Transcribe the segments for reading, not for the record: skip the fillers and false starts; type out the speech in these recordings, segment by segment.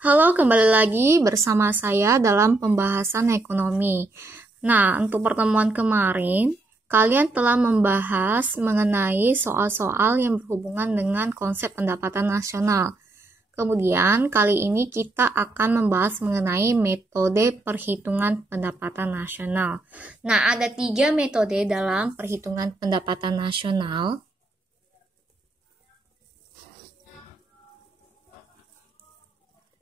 Halo, kembali lagi bersama saya dalam pembahasan ekonomi. Nah, untuk pertemuan kemarin, kalian telah membahas mengenai soal-soal yang berhubungan dengan konsep pendapatan nasional. Kemudian, kali ini kita akan membahas mengenai metode perhitungan pendapatan nasional. Nah, ada 3 metode dalam perhitungan pendapatan nasional.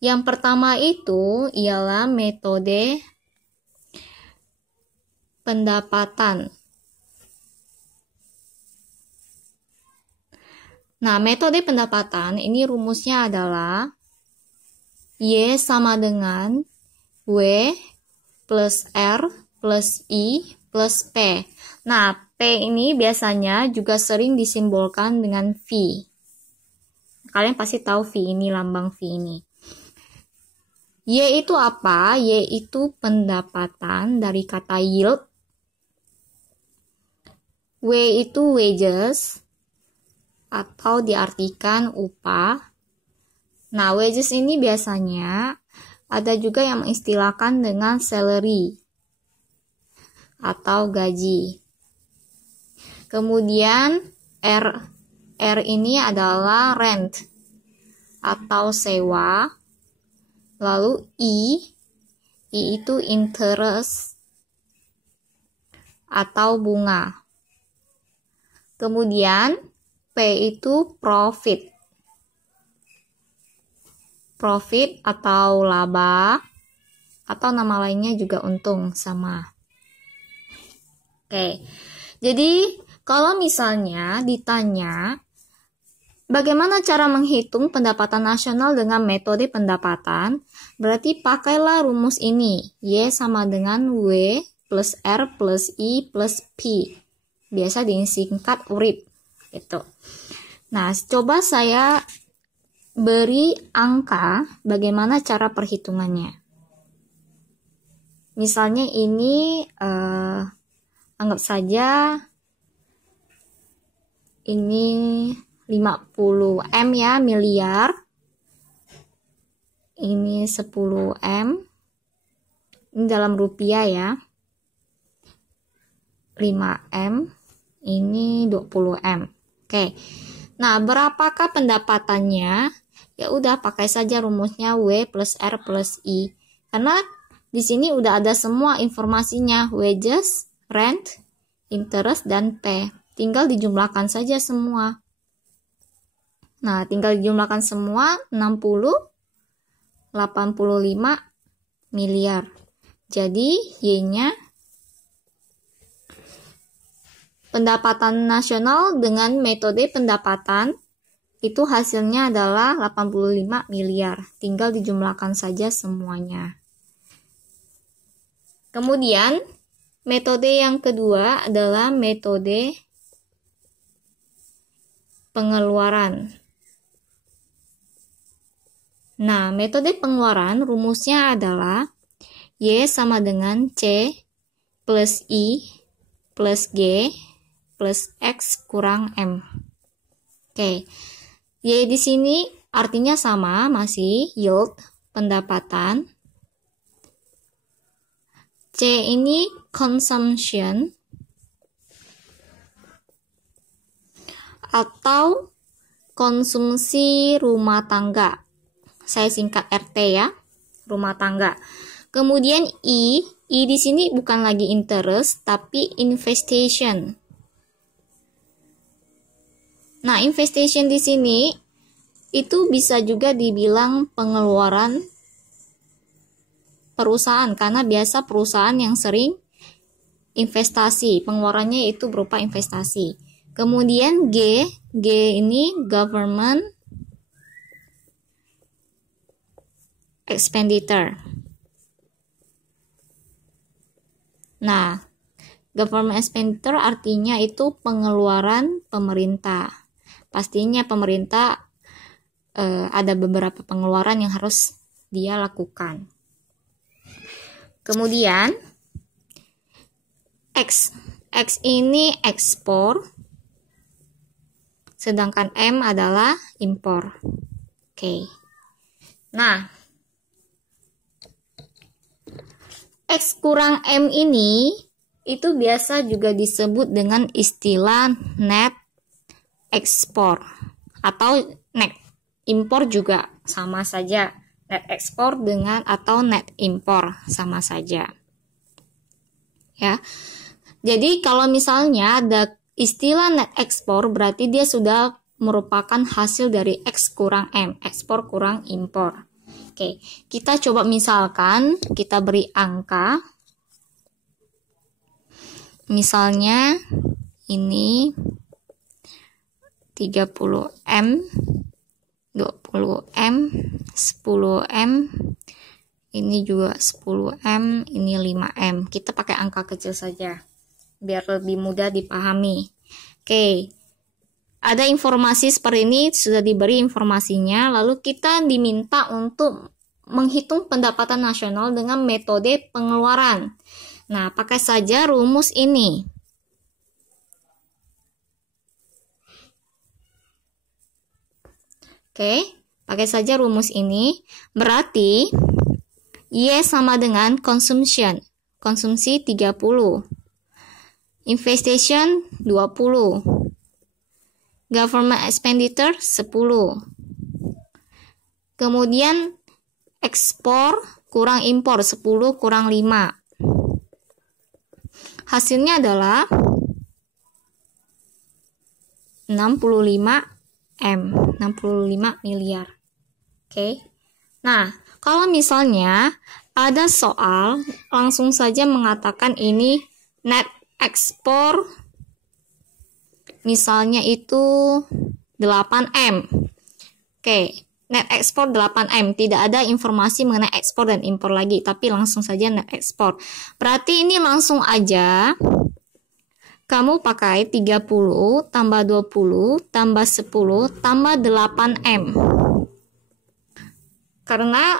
Yang pertama itu ialah metode pendapatan. Nah, metode pendapatan ini rumusnya adalah Y sama dengan W plus R plus I plus P. Nah, P ini biasanya juga sering disimbolkan dengan V. Kalian pasti tahu V ini, lambang V ini. Y itu apa? Y itu pendapatan dari kata yield. W itu wages atau diartikan upah. Nah, wages ini biasanya ada juga yang mengistilahkan dengan salary atau gaji. Kemudian R ini adalah rent atau sewa. Lalu I itu interest atau bunga. Kemudian P itu profit. Profit atau laba, atau nama lainnya juga untung, sama. Oke, jadi kalau misalnya ditanya bagaimana cara menghitung pendapatan nasional dengan metode pendapatan, berarti pakailah rumus ini. Y sama dengan W plus R plus I plus P. Biasa disingkat URIP. Gitu. Nah, coba saya beri angka bagaimana cara perhitungannya. Misalnya ini, anggap saja ini 50 M ya, miliar. Ini 10 M. Ini dalam rupiah ya. 5 M. Ini 20 M. Oke. Nah, berapakah pendapatannya? Ya udah, pakai saja rumusnya W plus R plus I. Karena di sini udah ada semua informasinya, wages, rent, interest, dan P. Tinggal dijumlahkan saja semua. Nah, tinggal dijumlahkan semua 60, 85 miliar. Jadi, Y-nya pendapatan nasional dengan metode pendapatan itu hasilnya adalah 85 miliar. Tinggal dijumlahkan saja semuanya. Kemudian, metode yang kedua adalah metode pengeluaran. Nah, metode pengeluaran rumusnya adalah Y sama dengan C plus I plus G plus X kurang M. Oke, Y di sini artinya sama, masih yield, pendapatan. C ini consumption atau konsumsi rumah tangga. Saya singkat RT ya, rumah tangga. Kemudian I di sini bukan lagi interest, tapi investation. Nah, investation di sini itu bisa juga dibilang pengeluaran perusahaan, karena biasa perusahaan yang sering investasi, pengeluarannya itu berupa investasi. Kemudian G ini government expenditure. Nah, government expenditure artinya itu pengeluaran pemerintah. Pastinya pemerintah ada beberapa pengeluaran yang harus dia lakukan. Kemudian X ini ekspor, sedangkan M adalah impor. Oke. Nah, X kurang M ini itu biasa juga disebut dengan istilah net ekspor atau net impor, juga sama saja. Net ekspor dengan atau net impor sama saja. Ya. Jadi kalau misalnya ada istilah net ekspor, berarti dia sudah merupakan hasil dari X kurang M, ekspor kurang impor. Oke, kita coba misalkan kita beri angka. Misalnya ini 30M, 20M, 10M, ini juga 10M, ini 5M. Kita pakai angka kecil saja biar lebih mudah dipahami. Oke, ada informasi seperti ini, sudah diberi informasinya, lalu kita diminta untuk menghitung pendapatan nasional dengan metode pengeluaran. Nah, pakai saja rumus ini. Oke, pakai saja rumus ini. Berarti Y sama dengan consumption, konsumsi 30. Investation 20. Government expenditure 10. Kemudian ekspor kurang impor 10 kurang 5. Hasilnya adalah 65 M, 65 miliar. Oke. Nah, kalau misalnya ada soal langsung saja mengatakan ini net ekspor misalnya itu 8M. Oke, net ekspor 8M. Tidak ada informasi mengenai ekspor dan impor lagi, tapi langsung saja net ekspor. Berarti ini langsung aja kamu pakai 30 tambah 20 tambah 10 tambah 8M. Karena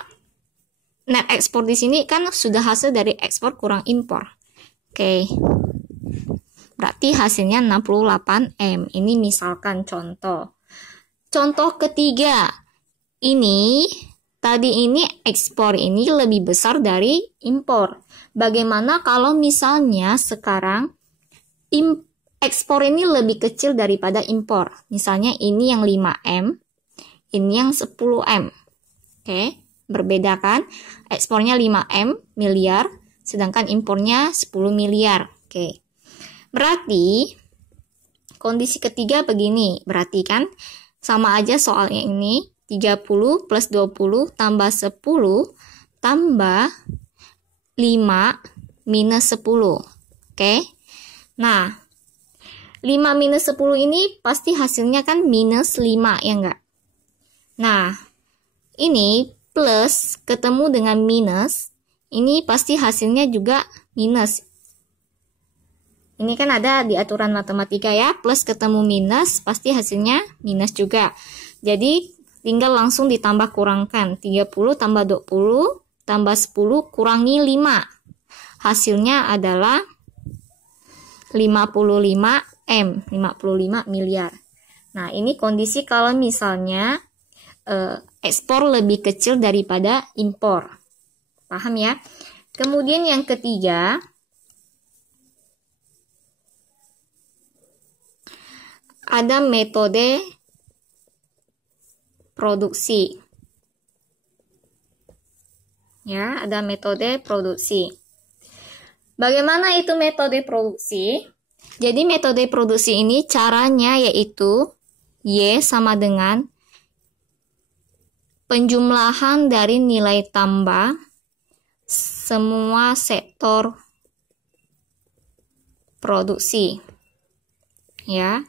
net ekspor di sini kan sudah hasil dari ekspor kurang impor. Oke. Berarti hasilnya 68M. Ini misalkan contoh. Contoh ketiga. Tadi ini ekspor ini lebih besar dari impor. Bagaimana kalau misalnya sekarang ekspor ini lebih kecil daripada impor? Misalnya ini yang 5M, ini yang 10M. Oke, berbeda kan? Ekspornya 5M miliar, sedangkan impornya 10 miliar. Oke. Berarti kondisi ketiga begini, berarti kan sama aja soalnya ini 30 plus 20 tambah 10 tambah 5 minus 10. Oke. Nah, 5 minus 10 ini pasti hasilnya kan minus 5, ya enggak? Nah, ini plus ketemu dengan minus, ini pasti hasilnya juga minus. Ini kan ada di aturan matematika ya, plus ketemu minus, pasti hasilnya minus juga. Jadi, tinggal langsung ditambah kurangkan. 30 tambah 20 tambah 10 kurangi 5. Hasilnya adalah 55M, 55 miliar. Nah, ini kondisi kalau misalnya ekspor lebih kecil daripada impor. Paham ya? Kemudian yang ketiga, ada metode produksi. Ya, ada metode produksi. Bagaimana itu metode produksi? Jadi metode produksi ini caranya yaitu Y sama dengan penjumlahan dari nilai tambah semua sektor produksi. Ya.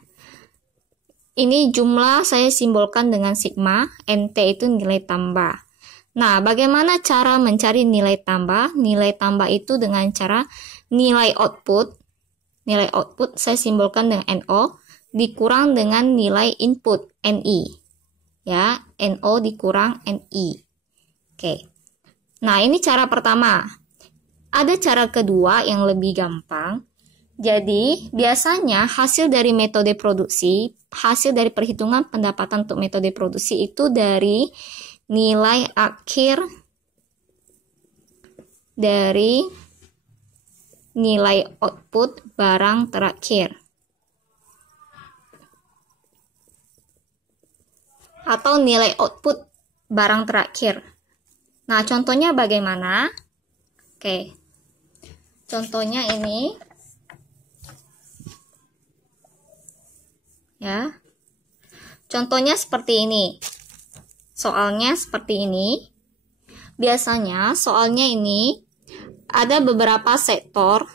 Ini jumlah saya simbolkan dengan sigma, NT itu nilai tambah. Nah, bagaimana cara mencari nilai tambah? Nilai tambah itu dengan cara nilai output. Nilai output saya simbolkan dengan NO, dikurang dengan nilai input, NI. Ya, NO dikurang NI. Oke. Nah, ini cara pertama. Ada cara kedua yang lebih gampang. Jadi, biasanya hasil dari metode produksi, hasil dari perhitungan pendapatan untuk metode produksi itu dari nilai akhir dari nilai output barang terakhir. Atau nilai output barang terakhir. Nah, contohnya bagaimana? Oke. Contohnya ini. Ya. Contohnya seperti ini. Soalnya seperti ini. Biasanya soalnya ini ada beberapa sektor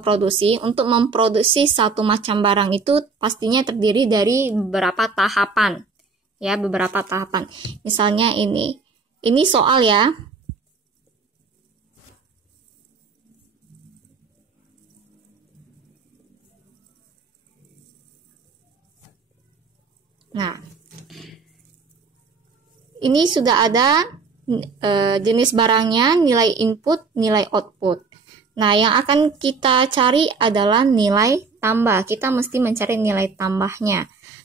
produksi. Untuk memproduksi satu macam barang itu pastinya terdiri dari beberapa tahapan. Ya, beberapa tahapan. Misalnya ini soal ya. Nah, ini sudah ada jenis barangnya, nilai input, nilai output. Nah, yang akan kita cari adalah nilai tambah. Kita mesti mencari nilai tambahnya.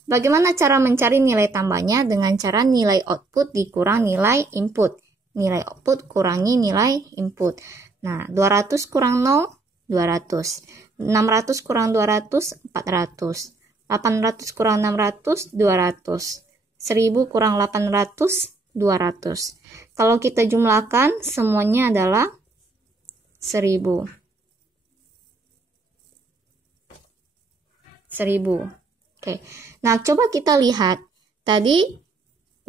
Bagaimana cara mencari nilai tambahnya? Dengan cara nilai output dikurang nilai input. Nilai output kurangi nilai input. Nah, 200 kurang 0, 200. 600 kurang 200, 400. 800 kurang 600, 200. 1000 kurang 800, 200. Kalau kita jumlahkan, semuanya adalah 1000. 1000. Oke. Nah, coba kita lihat. Tadi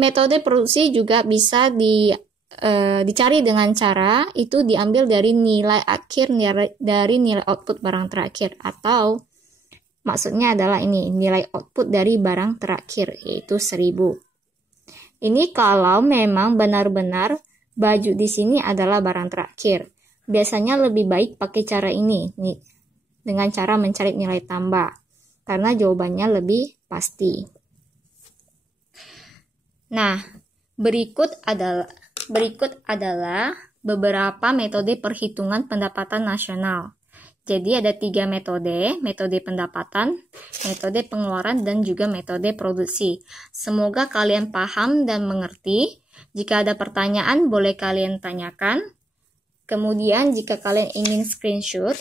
metode produksi juga bisa dicari dengan cara itu diambil dari nilai akhir dari nilai output barang terakhir, atau maksudnya adalah ini nilai output dari barang terakhir, yaitu 1000. Ini kalau memang benar-benar baju di sini adalah barang terakhir. Biasanya lebih baik pakai cara ini nih, dengan cara mencari nilai tambah, karena jawabannya lebih pasti. Nah, berikut adalah beberapa metode perhitungan pendapatan nasional. Jadi ada 3 metode pendapatan, metode pengeluaran, dan juga metode produksi. Semoga kalian paham dan mengerti. Jika ada pertanyaan, boleh kalian tanyakan. Kemudian jika kalian ingin screenshot,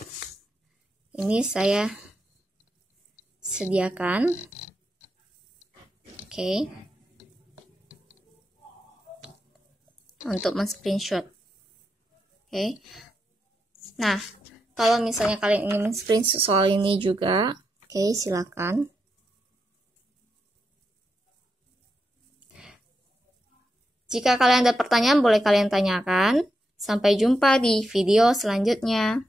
ini saya sediakan. Oke. Untuk men-screenshot. Oke. Nah, kalau misalnya kalian ingin screenshot soal ini juga, oke, silakan. Jika kalian ada pertanyaan, boleh kalian tanyakan. Sampai jumpa di video selanjutnya.